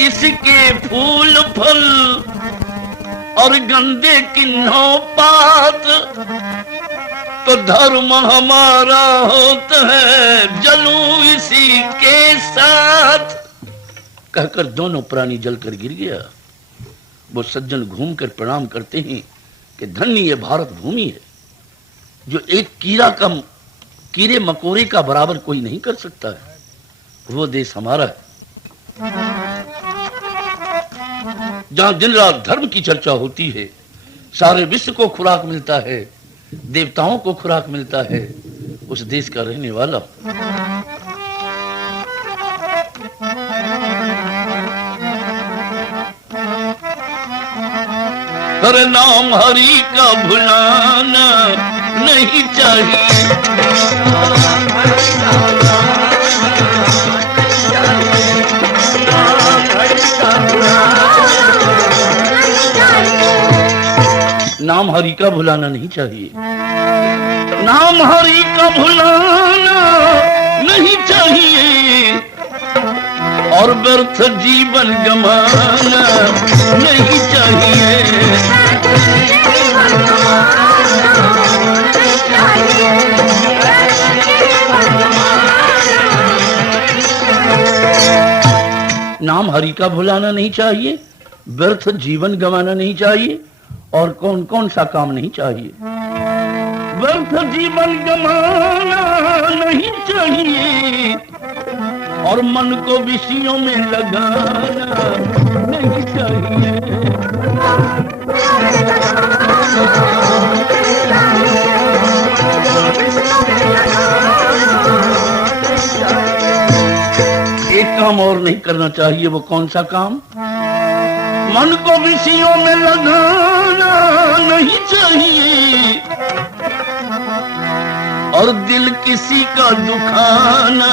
इसके फूल फल और गंदे किन्हों पात, तो धर्म हमारा होता है जलूं इसी के साथ। कहकर दोनों प्राणी जलकर गिर गया। वो सज्जन घूमकर प्रणाम करते हैं कि धन्य ये भारत भूमि है, जो एक कीड़े मकोड़े का बराबर कोई नहीं कर सकता है। वो देश हमारा है, जहां दिन रात धर्म की चर्चा होती है, सारे विश्व को खुराक मिलता है, देवताओं को खुराक मिलता है। उस देश का रहने वाला हर नाम हरि का भुलाना नहीं चाहिए। नाम हरि का भुलाना नहीं चाहिए। नाम हरि का भुलाना नहीं चाहिए, और व्यर्थ जीवन गंवाना नहीं चाहिए। नाम हरि का भुलाना नहीं चाहिए, व्यर्थ जीवन गंवाना नहीं चाहिए, और कौन कौन सा काम नहीं चाहिए? व्यर्थ जीवन गंवाना नहीं चाहिए, और मन को विषयों में लगाना नहीं चाहिए। एक काम और नहीं करना चाहिए। वो कौन सा काम? मन को विषयों में लगाना नहीं चाहिए, और दिल किसी का दुखाना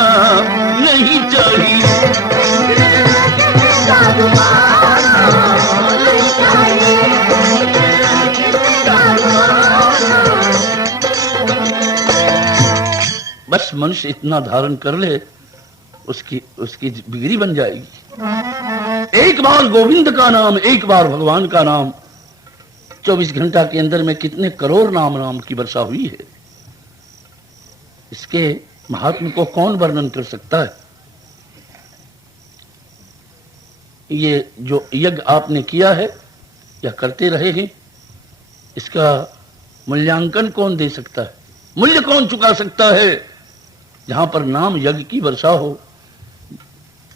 नहीं चाहिए। बस मनुष्य इतना धारण कर ले, उसकी बिगड़ी बन जाएगी। एक बार गोविंद का नाम, एक बार भगवान का नाम, 24 घंटा के अंदर में कितने करोड़ नाम की वर्षा हुई है। इसके महात्म को कौन वर्णन कर सकता है? ये जो यज्ञ आपने किया है या करते रहे हैं, इसका मूल्यांकन कौन दे सकता है? मूल्य कौन चुका सकता है? जहां पर नाम यज्ञ की वर्षा हो,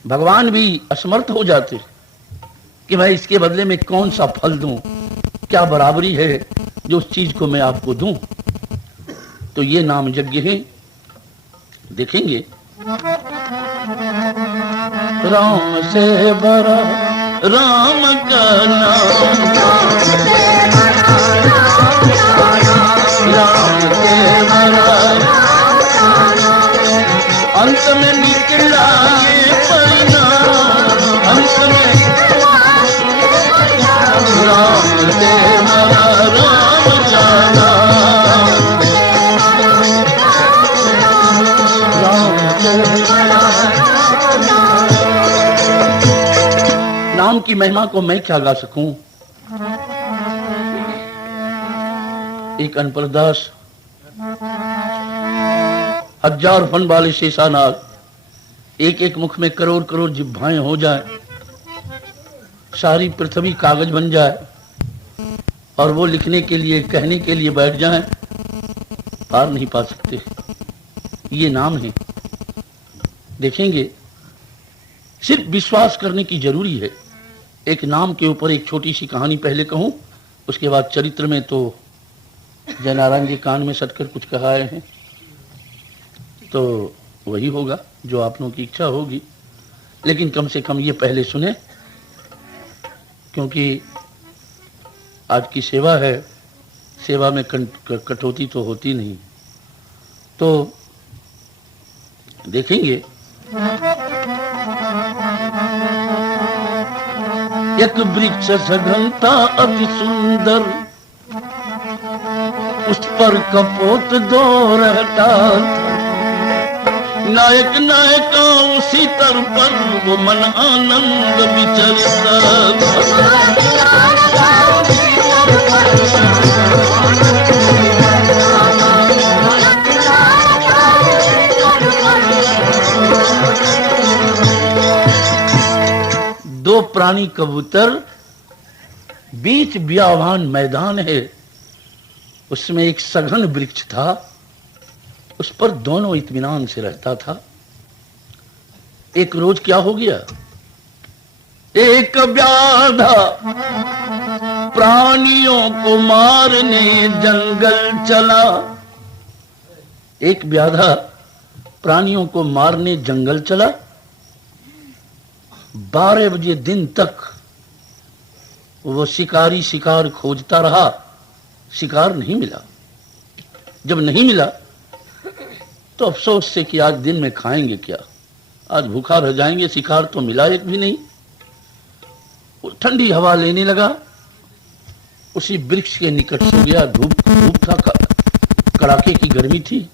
भगवान भी असमर्थ हो जाते कि भाई इसके बदले में कौन सा फल दूं, क्या बराबरी है जो उस चीज को मैं आपको दूं। तो ये नाम यज्ञ है। देखेंगे, राम से बड़ा राम का नाम, राम के बड़ा अंत में निकला ये परिणाम, अंत में राम से बड़ा राम जाना। नाम की महिमा को मैं क्या गा सकूं? एक अनपरदास, हजार फन वाले शेषानाग, एक एक मुख में करोड़ करोड़ जिह्वाएं हो जाए, सारी पृथ्वी कागज बन जाए, और वो लिखने के लिए, कहने के लिए बैठ जाएं, पार नहीं पा सकते। ये नाम है। देखेंगे, सिर्फ विश्वास करने की जरूरी है। एक नाम के ऊपर एक छोटी सी कहानी पहले कहूं, उसके बाद चरित्र में तो जयनारायण जी कान में सटकर कुछ कहा हैं, तो वही होगा जो आप लोगों की इच्छा होगी। लेकिन कम से कम ये पहले सुने, क्योंकि आज की सेवा है, सेवा में कटौती तो होती नहीं। तो देखेंगे, एक वृक्ष सघन था अति सुंदर, उस पर कपोत दो रहता था। नायक नायका उसी तर पर वो मन आनंद विचरता। दो प्राणी कबूतर, बीच बियावान मैदान है, उसमें एक सघन वृक्ष था, उस पर दोनों इत्मीनान से रहता था। एक रोज क्या हो गया, एक व्याधा प्राणियों को मारने जंगल चला। एक व्याधा प्राणियों को मारने जंगल चला। 12 बजे दिन तक वो शिकारी शिकार खोजता रहा, शिकार नहीं मिला। जब नहीं मिला तो अफसोस से कि आज दिन में खाएंगे क्या, आज भूखा रह जाएंगे, शिकार तो मिला एक भी नहीं। वो ठंडी हवा लेने लगा, उसी वृक्ष के निकट सो गया। धूप था, कड़ाके की गर्मी थी,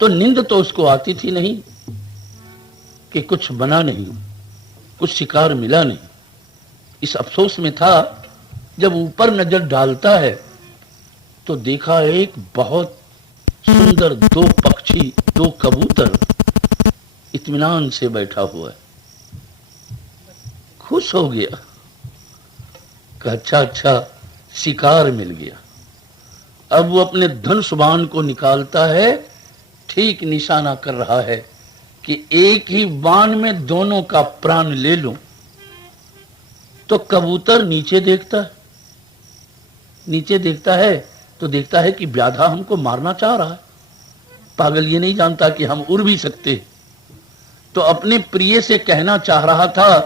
तो नींद तो उसको आती थी नहीं कि कुछ बना नहीं, कुछ शिकार मिला नहीं। इस अफसोस में था, जब ऊपर नजर डालता है तो देखा एक बहुत सुंदर दो पक्षी, दो कबूतर इत्मीनान से बैठा हुआ है। खुश हो गया, कहा अच्छा शिकार मिल गया। अब वो अपने धनुष बाण को निकालता है, ठीक निशाना कर रहा है कि एक ही बाण में दोनों का प्राण ले लूं। तो कबूतर नीचे देखता है, नीचे देखता है तो देखता है कि व्याधा हमको मारना चाह रहा है। पागल ये नहीं जानता कि हम उड़ भी सकते। तो अपने प्रिय से कहना चाह रहा था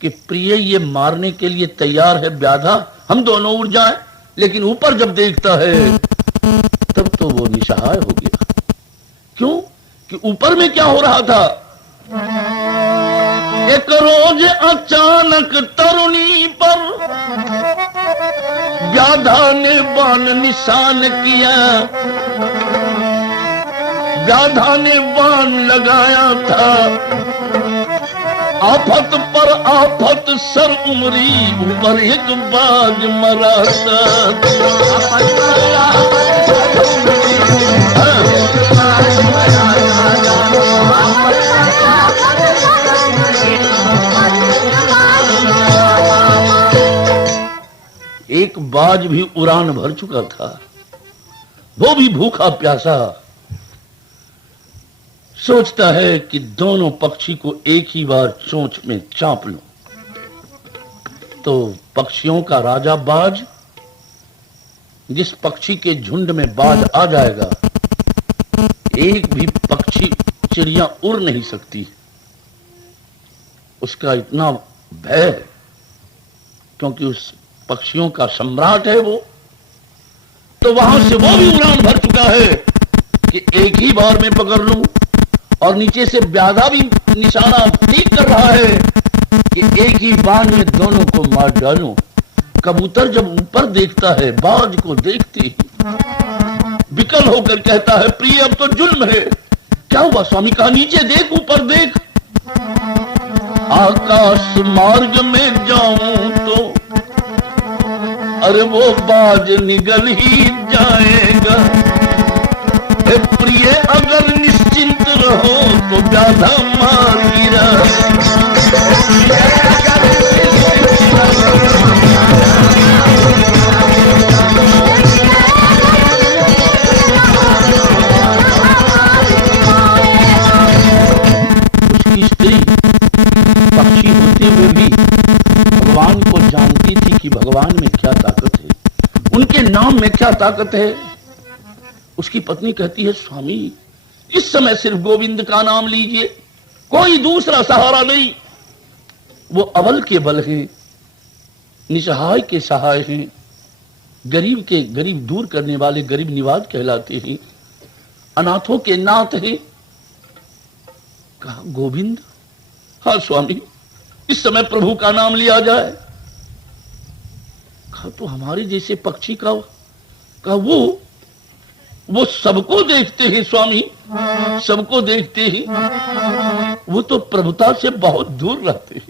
कि प्रिय ये मारने के लिए तैयार है व्याधा, हम दोनों उड़ जाएं। लेकिन ऊपर जब देखता है तब तो वो निसहाय हो गया। क्यों कि ऊपर में क्या हो रहा था। एक रोज अचानक तरुणी पर व्याधा ने बाण निशान किया। व्याधा ने बाण लगाया था, आफत पर आफत सर उमरी, ऊपर एक बाज मरा एक बाज भी उड़ान भर चुका था, वो भी भूखा प्यासा। सोचता है कि दोनों पक्षी को एक ही बार चोंच में चांप लूं। तो पक्षियों का राजा बाज, जिस पक्षी के झुंड में बाज आ जाएगा, एक भी पक्षी चिड़िया उड़ नहीं सकती। उसका इतना भय है, क्योंकि उस पक्षियों का सम्राट है वो। तो वहां से वो भी उड़ान भर चुका है कि एक ही बार में पकड़ लूं। और नीचे से व्याधा भी निशाना ठीक कर रहा है कि एक ही बाण में दोनों को मार डालूं। कबूतर जब ऊपर देखता है, बाज को देखते ही विकल होकर कहता है, प्रिय अब तो जुल्म है। क्या हुआ स्वामी? कहा नीचे देख, ऊपर देख। आकाश मार्ग में जाऊं तो अरे वो बाज निगल ही जाएगा। प्रिय अगर निश्चिंत रहो तो व्याधा मार गिरा। उसकी स्त्री पक्षी होते हुए भी भगवान को जानती थी कि भगवान में क्या ताकत है, उनके नाम में क्या ताकत है। उसकी पत्नी कहती है, स्वामी इस समय सिर्फ गोविंद का नाम लीजिए, कोई दूसरा सहारा नहीं। वो अबल के बल हैं, निसहाय के सहाय हैं, गरीब के गरीब दूर करने वाले गरीब निवाज कहलाते हैं, अनाथों के नाथ हैं। कहा गोविंद? हाँ स्वामी, इस समय प्रभु का नाम लिया जाए। कहा तो हमारे जैसे पक्षी का वो वो सबको देखते हैं स्वामी, सबको देखते हैं। वो तो प्रभुता से बहुत दूर रहते हैं।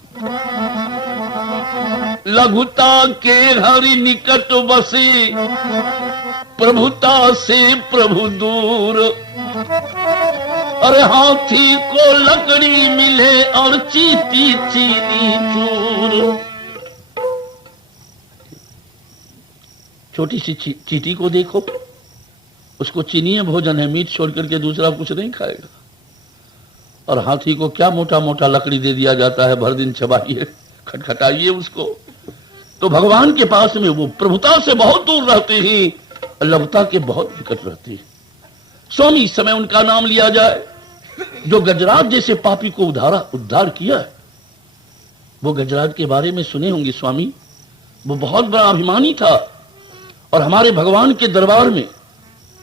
लघुता के हरि निकट बसे, प्रभुता से प्रभु दूर। अरे हाथी को लकड़ी मिले और चीटी चीनी चूर। छोटी सी चीटी को देखो, उसको चीनी भोजन है, मीट छोड़ करके दूसरा कुछ नहीं खाएगा। और हाथी को क्या मोटा मोटा लकड़ी दे दिया जाता है, भर दिन चबाइए, खटखटाइए उसको। तो भगवान के पास में वो प्रभुता से बहुत दूर रहते हैं, लभता के बहुत निकट रहते हैं। स्वामी इस समय उनका नाम लिया जाए, जो गजराज जैसे पापी को उद्धार किया है। वो गजराज के बारे में सुने होंगे स्वामी, वो बहुत बड़ा अभिमानी था और हमारे भगवान के दरबार में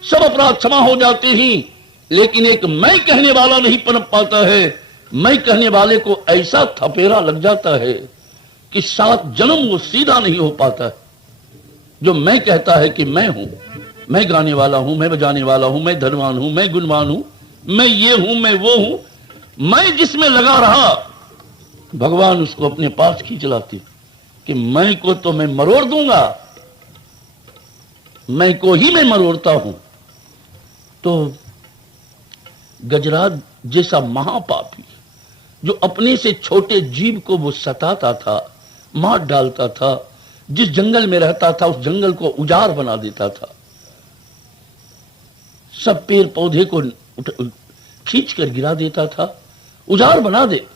सब अपराध क्षमा हो जाते हैं, लेकिन एक मैं कहने वाला नहीं पनप पाता है। मैं कहने वाले को ऐसा थपेरा लग जाता है कि 7 जन्म वो सीधा नहीं हो पाता है। जो मैं कहता है कि मैं हूं, मैं गाने वाला हूं, मैं बजाने वाला हूं, मैं धनवान हूं, मैं गुणवान हूं, मैं ये हूं, मैं वो हूं, मैं जिसमें लगा रहा, भगवान उसको अपने पास खींच लाते कि मैं को तो मैं मरोड़ दूंगा, मैं को ही मैं मरोड़ता हूं। तो गजराज जैसा महापापी, जो अपने से छोटे जीव को वो सताता था, मार डालता था, जिस जंगल में रहता था उस जंगल को उजाड़ बना देता था, सब पेड़ पौधे को खींच कर गिरा देता था, उजाड़ बना दे।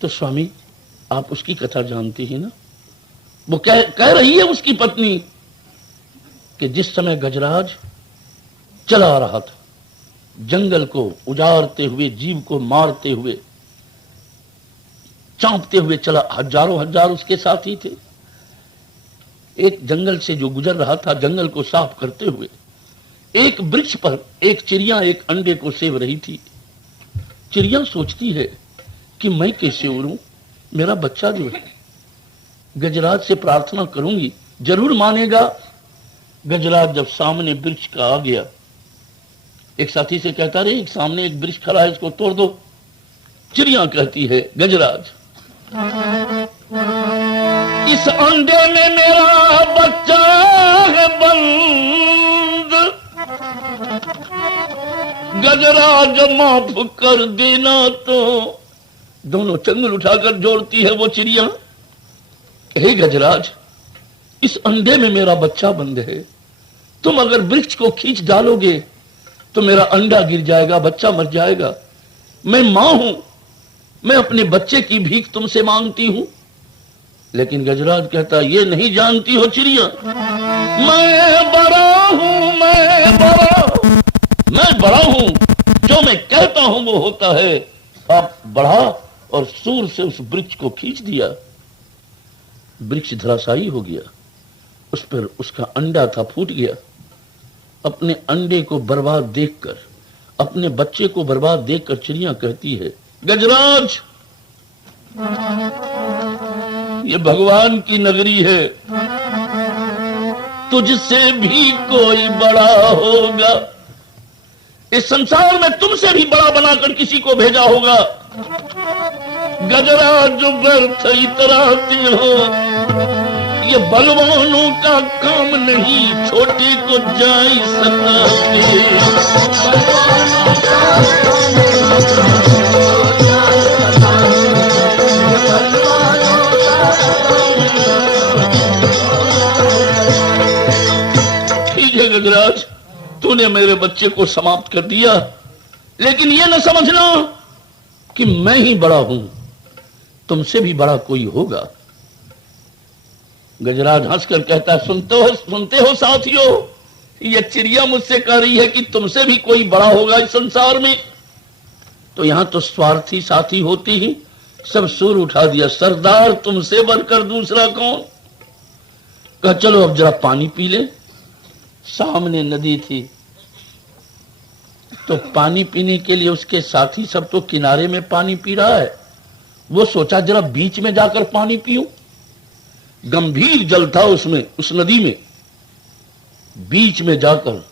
तो स्वामी आप उसकी कथा जानते हैं ना। वो कह रही है उसकी पत्नी कि जिस समय गजराज चला रहा था, जंगल को उजाड़ते हुए, जीव को मारते हुए, चांपते हुए चला, हजारों हजार उसके साथी थे। एक जंगल से जो गुजर रहा था, जंगल को साफ करते हुए, एक वृक्ष पर एक चिड़िया एक अंडे को सेव रही थी। चिड़िया सोचती है कि मैं कैसे उड़ूं, मेरा बच्चा जो है, गजराज से प्रार्थना करूंगी जरूर मानेगा। गजराज जब सामने वृक्ष का आ गया, एक साथी से कहता रहे एक सामने एक वृक्ष खड़ा है, इसको तोड़ दो। चिड़िया कहती है गजराज इस अंडे में मेरा बच्चा है बंद, गजराज माफ कर देना। तो दोनों चंगुल उठाकर जोड़ती है वो चिड़िया, हे गजराज इस अंडे में मेरा बच्चा बंद है, तुम अगर वृक्ष को खींच डालोगे तो मेरा अंडा गिर जाएगा, बच्चा मर जाएगा। मैं मां हूं, मैं अपने बच्चे की भीख तुमसे मांगती हूं। लेकिन गजराज कहता ये नहीं जानती हो चिड़िया, मैं बड़ा हूं, मैं बड़ा हूं, जो मैं कहता हूं वो होता है। आप बढ़ा और सूर से उस वृक्ष को खींच दिया, वृक्ष धराशायी हो गया, उस पर उसका अंडा था फूट गया। अपने अंडे को बर्बाद देखकर, अपने बच्चे को बर्बाद देखकर चिड़िया कहती है गजराज ये भगवान की नगरी है, तुझसे भी कोई बड़ा होगा, इस संसार में तुमसे भी बड़ा बनाकर किसी को भेजा होगा। गजराज व्यर्थ इतराते हो, ये बलवानों का काम नहीं, छोटे को जाई सताते। ठीक है गजराज, तूने मेरे बच्चे को समाप्त कर दिया, लेकिन ये न समझना कि मैं ही बड़ा हूं, तुमसे भी बड़ा कोई होगा। गजराज हंसकर कहता है सुनते हो साथियों, ये चिड़िया मुझसे कह रही है कि तुमसे भी कोई बड़ा होगा इस संसार में। तो यहां तो स्वार्थी साथी होते ही सब सुर उठा दिया, सरदार तुमसे बढ़कर दूसरा कौन। कहा चलो अब जरा पानी पी ले। सामने नदी थी, तो पानी पीने के लिए उसके साथी सब तो किनारे में पानी पी रहा है, वो सोचा जरा बीच में जाकर पानी पीऊं। गंभीर जल था उसमें, उस नदी में। बीच में जाकर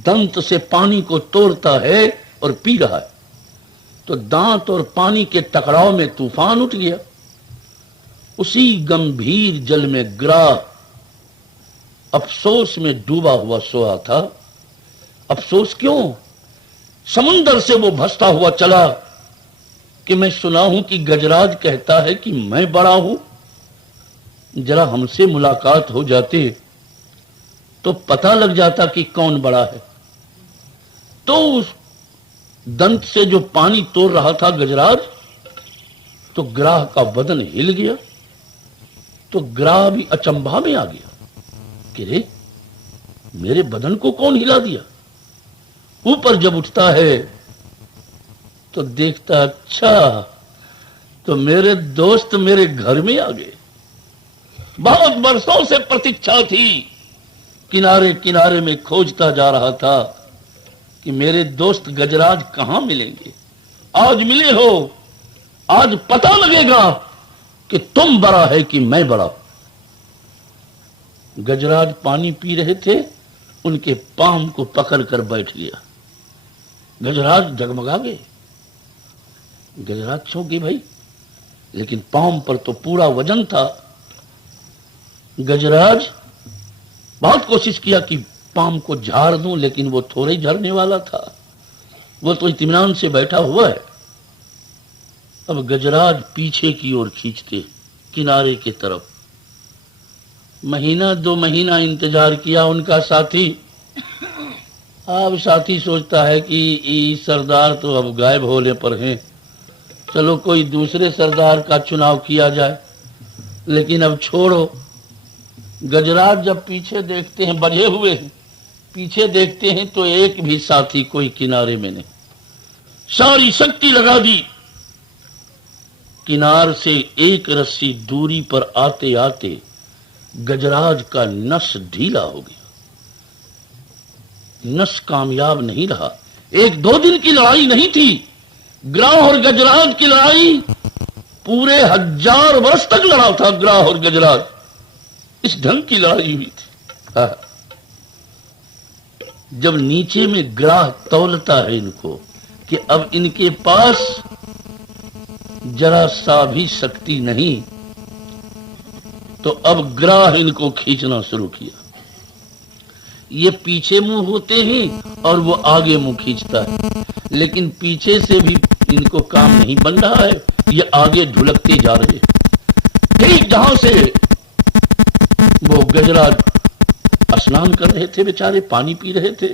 दंत से पानी को तोड़ता है और पी रहा है, तो दांत और पानी के टकराव में तूफान उठ गया। उसी गंभीर जल में ग्राह अफसोस में डूबा हुआ सोया था। अफसोस क्यों? समुंदर से वो भसता हुआ चला कि मैं सुना हूं कि गजराज कहता है कि मैं बड़ा हूं, जरा हमसे मुलाकात हो जाते तो पता लग जाता कि कौन बड़ा है। तो उस दंत से जो पानी तोड़ रहा था गजराज, तो ग्राह का बदन हिल गया। तो ग्राह भी अचंभा में आ गया कि रे, मेरे बदन को कौन हिला दिया। ऊपर जब उठता है तो देखता, अच्छा तो मेरे दोस्त मेरे घर में आ गए। बहुत बरसों से प्रतीक्षा थी, किनारे किनारे में खोजता जा रहा था कि मेरे दोस्त गजराज कहां मिलेंगे। आज मिले हो, आज पता लगेगा कि तुम बड़ा है कि मैं बड़ा। गजराज पानी पी रहे थे, उनके पांव को पकड़कर बैठ गया। गजराज डगमगा गए। गजराज सो गए भाई, लेकिन पांव पर तो पूरा वजन था। गजराज बहुत कोशिश किया कि पांव को झाड़ दूं, लेकिन वो थोड़े ही झड़ने वाला था। वो तो इत्मीनान से बैठा हुआ है। अब गजराज पीछे की ओर खींचते, किनारे की तरफ। महीना 2 महीना इंतजार किया उनका साथी। अब साथी सोचता है कि ये सरदार तो अब गायब होने पर हैं, चलो कोई दूसरे सरदार का चुनाव किया जाए। लेकिन अब छोड़ो। गजराज जब पीछे देखते हैं, बजे हुए हैं, पीछे देखते हैं तो एक भी साथी कोई किनारे में नहीं। सारी शक्ति लगा दी। किनार से एक रस्सी दूरी पर आते आते गजराज का नस ढीला हो गया। नस कामयाब नहीं रहा। 1-2 दिन की लड़ाई नहीं थी, ग्राह और गजराज की लड़ाई पूरे 1000 वर्ष तक लड़ा था। ग्राह और गजराज इस ढंग की लड़ाई हुई थी। हाँ। जब नीचे में ग्राह तौलता है इनको कि अब इनके पास जरा सा भी शक्ति नहीं, तो अब ग्राह इनको खींचना शुरू किया। ये पीछे मुंह होते हैं और वो आगे मुंह खींचता है, लेकिन पीछे से भी इनको काम नहीं बन रहा है। ये आगे ढुलकते जा रहे। ठीक जहां से वो गजराज स्नान कर रहे थे, बेचारे पानी पी रहे थे,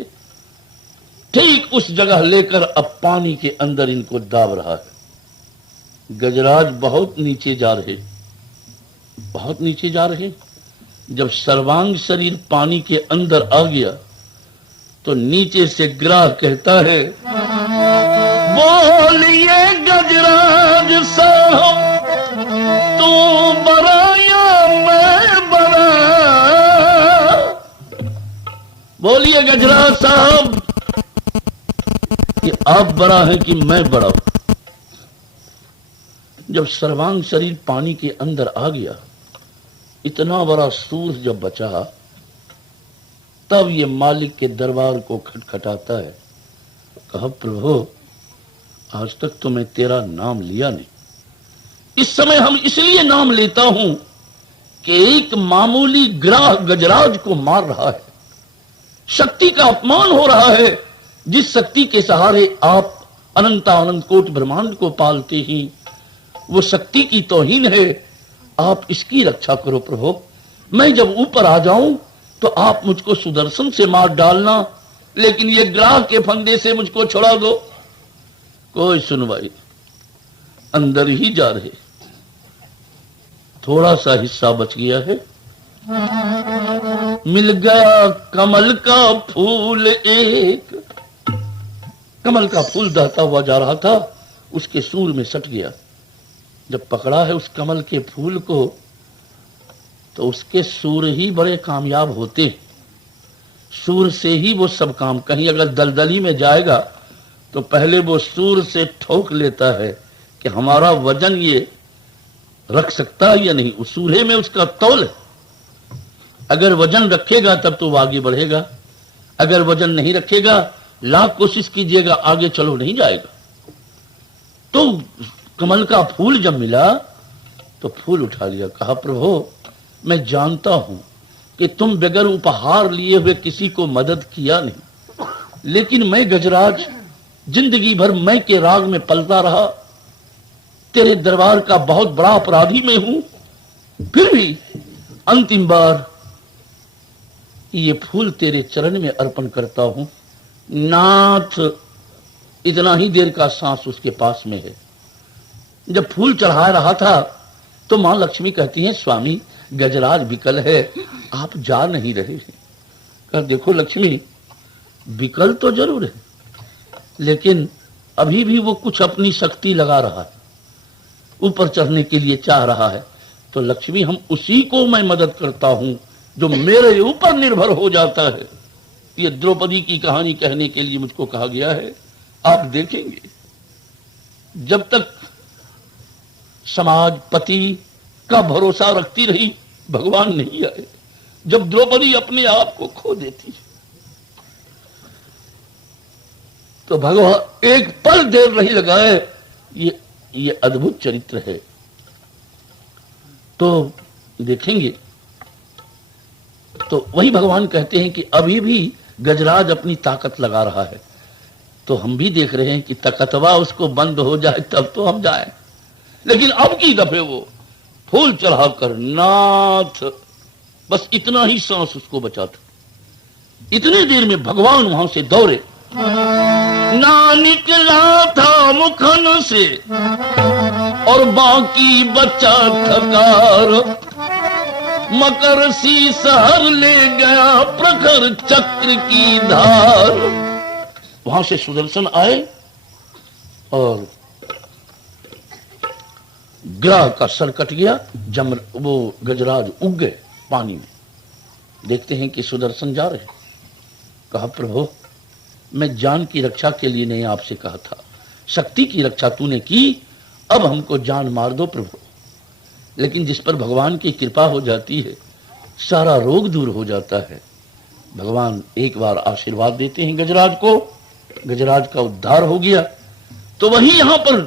ठीक उस जगह लेकर अब पानी के अंदर इनको दाब रहा है। गजराज बहुत नीचे जा रहे, बहुत नीचे जा रहे। जब सर्वांग शरीर पानी के अंदर आ गया तो नीचे से ग्राह कहता है, बोलिए गजराज साहब, तू बड़ा या मैं बड़ा। बोलिए गजराज साहब कि आप बड़ा है कि मैं बड़ा। जब सर्वांग शरीर पानी के अंदर आ गया, इतना बड़ा सूर जब बचा, तब ये मालिक के दरबार को खटखटाता है। कहा, प्रभु आज तक तो मैं तेरा नाम लिया नहीं। इस समय हम इसलिए नाम लेता हूं कि एक मामूली ग्राह गजराज को मार रहा है। शक्ति का अपमान हो रहा है। जिस शक्ति के सहारे आप अनंत कोट ब्रह्मांड को पालते ही, वो शक्ति की तौहीन है। आप इसकी रक्षा करो प्रभु। मैं जब ऊपर आ जाऊं तो आप मुझको सुदर्शन से मार डालना, लेकिन ये ग्राह के फंदे से मुझको छुड़ा दो। कोई सुनवाई, अंदर ही जा रहे। थोड़ा सा हिस्सा बच गया है। मिल गया कमल का फूल एक। कमल का फूल दहता हुआ जा रहा था, उसके सूर में सट गया। जब पकड़ा है उस कमल के फूल को, तो उसके सूर ही बड़े कामयाब होते। सूर से ही वो सब काम, कहीं अगर दलदली में जाएगा तो पहले वो सूर से ठोक लेता है कि हमारा वजन ये रख सकता है या नहीं। उस सूर्य में उसका तौल है। अगर वजन रखेगा तब तो वो आगे बढ़ेगा, अगर वजन नहीं रखेगा, लाख कोशिश कीजिएगा आगे चलो नहीं जाएगा। तो कमल का फूल जब मिला तो फूल उठा लिया, कहा प्रभु मैं जानता हूं कि तुम बगैर उपहार लिए हुए किसी को मदद किया नहीं, लेकिन मैं गजराज जिंदगी भर मैं के राग में पलता रहा, तेरे दरबार का बहुत बड़ा अपराधी मैं हूं, फिर भी अंतिम बार ये फूल तेरे चरण में अर्पण करता हूं। नाथ इतना ही देर का सांस उसके पास में है। जब फूल चढ़ा रहा था तो मां लक्ष्मी कहती हैं स्वामी गजराज विकल है, आप जा नहीं रहे हैं। कहा देखो लक्ष्मी, विकल तो जरूर है, लेकिन अभी भी वो कुछ अपनी शक्ति लगा रहा है, ऊपर चढ़ने के लिए चाह रहा है। तो लक्ष्मी हम उसी को मैं मदद करता हूं जो मेरे ऊपर निर्भर हो जाता है। ये द्रौपदी की कहानी कहने के लिए मुझको कहा गया है। आप देखेंगे जब तक समाज पति का भरोसा रखती रही भगवान नहीं आए। जब द्रौपदी अपने आप को खो देती तो भगवान एक पल देर नहीं लगाए। ये अद्भुत चरित्र है। तो देखेंगे तो वही भगवान कहते हैं कि अभी भी गजराज अपनी ताकत लगा रहा है। तो हम भी देख रहे हैं कि तकतवा उसको बंद हो जाए तब तो हम जाए, लेकिन अब की दफे वो फूल चढ़ाकर नाथ, बस इतना ही सांस उसको बचा था। इतनी देर में भगवान वहां से दौड़े, ना निकला था मुखन से और बाकी बचा थकार, मकर सी सहर ले गया प्रखर चक्र की धार। वहां से सुदर्शन आए और ग्रह का सर कट गया। वो गजराज उग गए पानी में। देखते हैं कि सुदर्शन जा रहे। कहा प्रभु मैं जान की रक्षा के लिए नहीं आपसे कहा था, शक्ति की रक्षा तूने की, अब हमको जान मार दो प्रभु। लेकिन जिस पर भगवान की कृपा हो जाती है सारा रोग दूर हो जाता है। भगवान एक बार आशीर्वाद देते हैं गजराज को, गजराज का उद्धार हो गया। तो वही यहां पर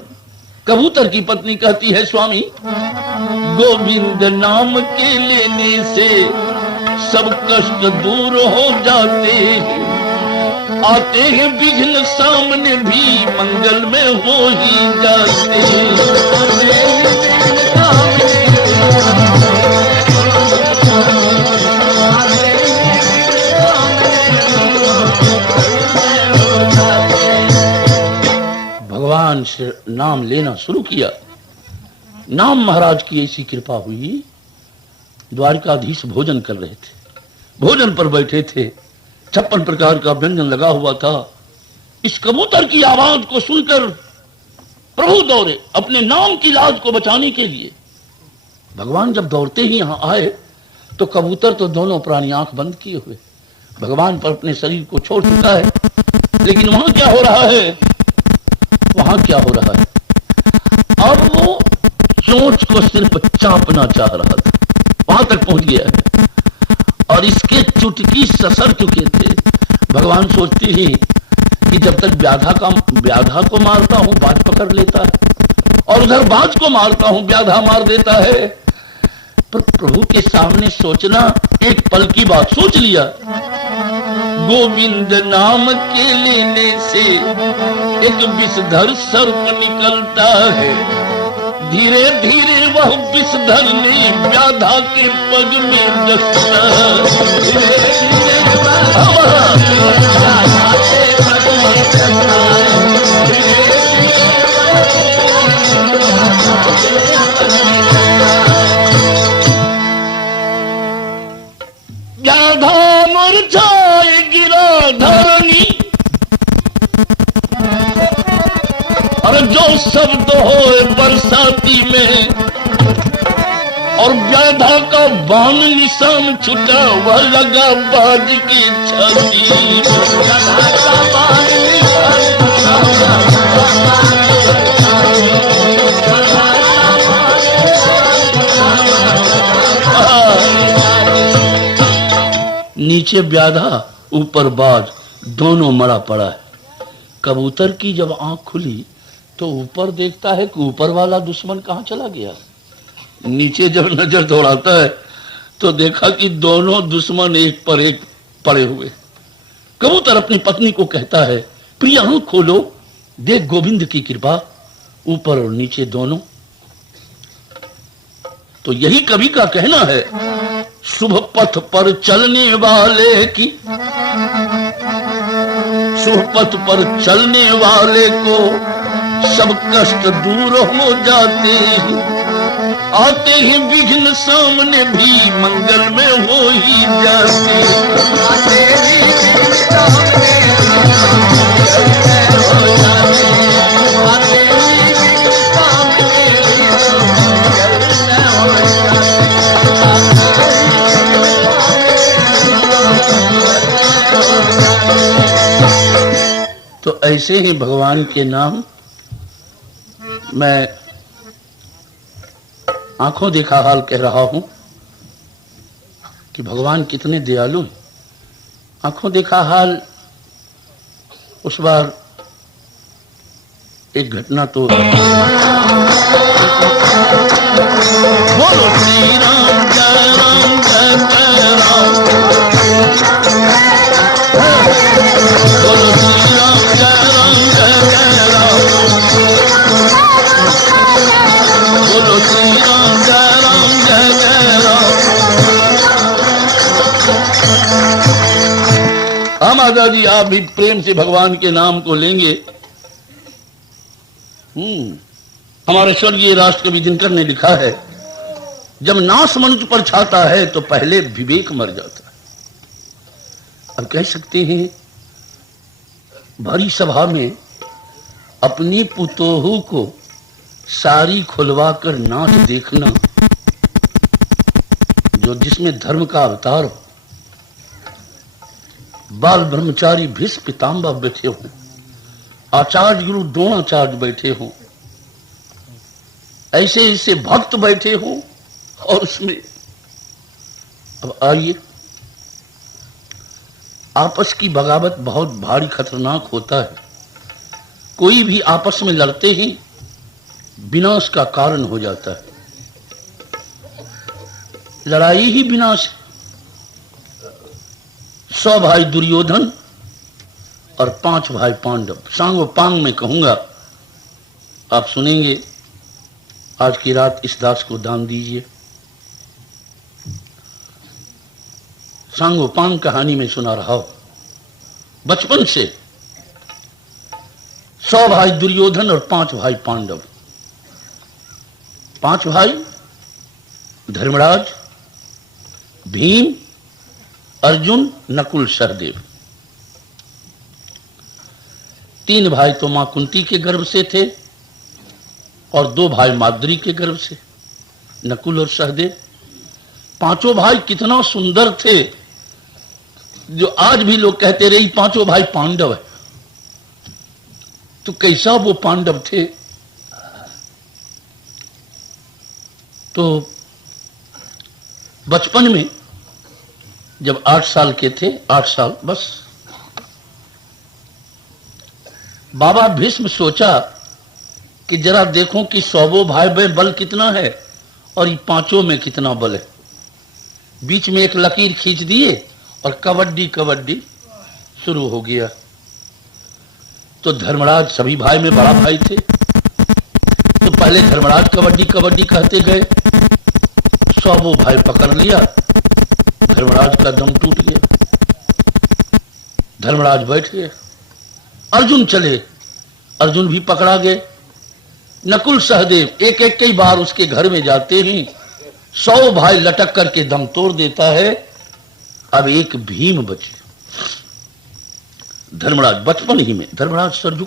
कबूतर की पत्नी कहती है स्वामी गोविंद नाम के लेने से सब कष्ट दूर हो जाते हैं, आते हैं विघ्न सामने भी मंगल में हो ही जाते हैं। भगवान से नाम लेना शुरू किया। नाम महाराज की ऐसी कृपा हुई, द्वारकाधीश भोजन कर रहे थे, भोजन पर बैठे थे, 56 प्रकार का व्यंजन लगा हुआ था। इस कबूतर की आवाज को सुनकर प्रभु दौड़े अपने नाम की लाज को बचाने के लिए। भगवान जब दौड़ते ही यहां आए तो कबूतर तो दोनों प्राणी आंख बंद किए हुए भगवान पर अपने शरीर को छोड़ चुका है। लेकिन वहां क्या हो रहा है, वहां क्या हो रहा है, अब वो चोंच को सिर्फ चापना चाह रहा था, वहां तक पहुंच गया है और इसके चुटकी ससर चुके थे। भगवान सोचते ही कि जब तक व्याधा को मारता हूं बाज पकड़ लेता है और उधर बाज को मारता हूं व्याधा मार देता है। पर प्रभु के सामने सोचना, एक पल की बात सोच लिया, गोविंद नाम के लेने से एक विषधर सर्प निकलता है, धीरे धीरे वह विषधर ने व्याधा के पग में डसता। व्याधा मुरझाए गिरा धरनी, और जो शब्द हो बरसाती में, और व्याधा का बाण निशान छुटा वह लगा बाज की छाती। नीचे व्याधा ऊपर बाज, दोनों मरा पड़ा है। कबूतर की जब आंख खुली तो ऊपर देखता है कि ऊपर वाला दुश्मन कहां चला गया। नीचे जब नजर दौड़ाता है तो देखा कि दोनों दुश्मन एक पर एक पड़े हुए। कबूतर अपनी पत्नी को कहता है, प्रिया आंख खोलो, देख गोविंद की कृपा, ऊपर और नीचे दोनों। तो यही कवि का कहना है, शुभ पथ पर चलने वाले की, शुभ पथ पर चलने वाले को सब कष्ट दूर हो जाते हैं। आते ही विघ्न सामने भी मंगल में हो ही जाते। आते ही विघ्न सामने आते ही विघ्न सामने तो ऐसे ही भगवान के नाम मैं आंखों देखा हाल कह रहा हूं कि भगवान कितने दयालु। आंखों देखा हाल उस बार एक घटना तो बोलो श्री राम जय राम जय जय राम, बोलो श्री राम जय राम जय जय राम, बोलो श्री राम जय राम जय जय राम। हाँ माता जी, आप भी प्रेम से भगवान के नाम को लेंगे। हमारे स्वर्गीय राष्ट्र कवि दिनकर ने लिखा है, जब नाश मनुष्य पर छाता है तो पहले विवेक मर जाता है। अब कह सकते हैं, भरी सभा में अपनी पुतोहू को सारी खुलवा कर नाच देखना, जो जिसमें धर्म का अवतार हो, बाल ब्रह्मचारी भीष्म पितामह बैठे हो, आचार्य गुरु द्रोणाचार्य बैठे हो, ऐसे ऐसे भक्त बैठे हो, और उसमें अब आइए, आपस की बगावत बहुत भारी खतरनाक होता है। कोई भी आपस में लड़ते ही विनाश का कारण हो जाता है। लड़ाई ही विनाश है। 100 भाई दुर्योधन और 5 भाई पांडव, सांगो पांग में कहूंगा, आप सुनेंगे। आज की रात इस दास को दान दीजिए। सांगो पांग कहानी में सुना रहा हो बचपन से। 100 भाई दुर्योधन और 5 भाई पांडव। 5 भाई धर्मराज, भीम, अर्जुन, नकुल, सहदेव। 3 भाई तो मां कुंती के गर्भ से थे और 2 भाई माद्री के गर्भ से, नकुल और सहदेव। 5 भाई कितना सुंदर थे, जो आज भी लोग कहते रहे 5 भाई पांडव है। तो कैसा वो पांडव थे। तो बचपन में जब 8 साल के थे, 8 साल बस, बाबा भीष्म सोचा कि जरा देखो कि 100 भाई में बल कितना है और ये 5 में कितना बल है। बीच में एक लकीर खींच दिए और कबड्डी कबड्डी शुरू हो गया। तो धर्मराज सभी भाई में बड़ा भाई थे, तो पहले धर्मराज कबड्डी कबड्डी कहते गए। 100 भाई पकड़ लिया, धर्मराज का दम टूट गया, धर्मराज बैठ गए। अर्जुन चले, अर्जुन भी पकड़ा गए। नकुल सहदेव एक एक कई बार उसके घर में जाते ही 100 भाई लटक करके दम तोड़ देता है। अब एक भीम बचे। धर्मराज बचपन ही में, धर्मराज सर झुका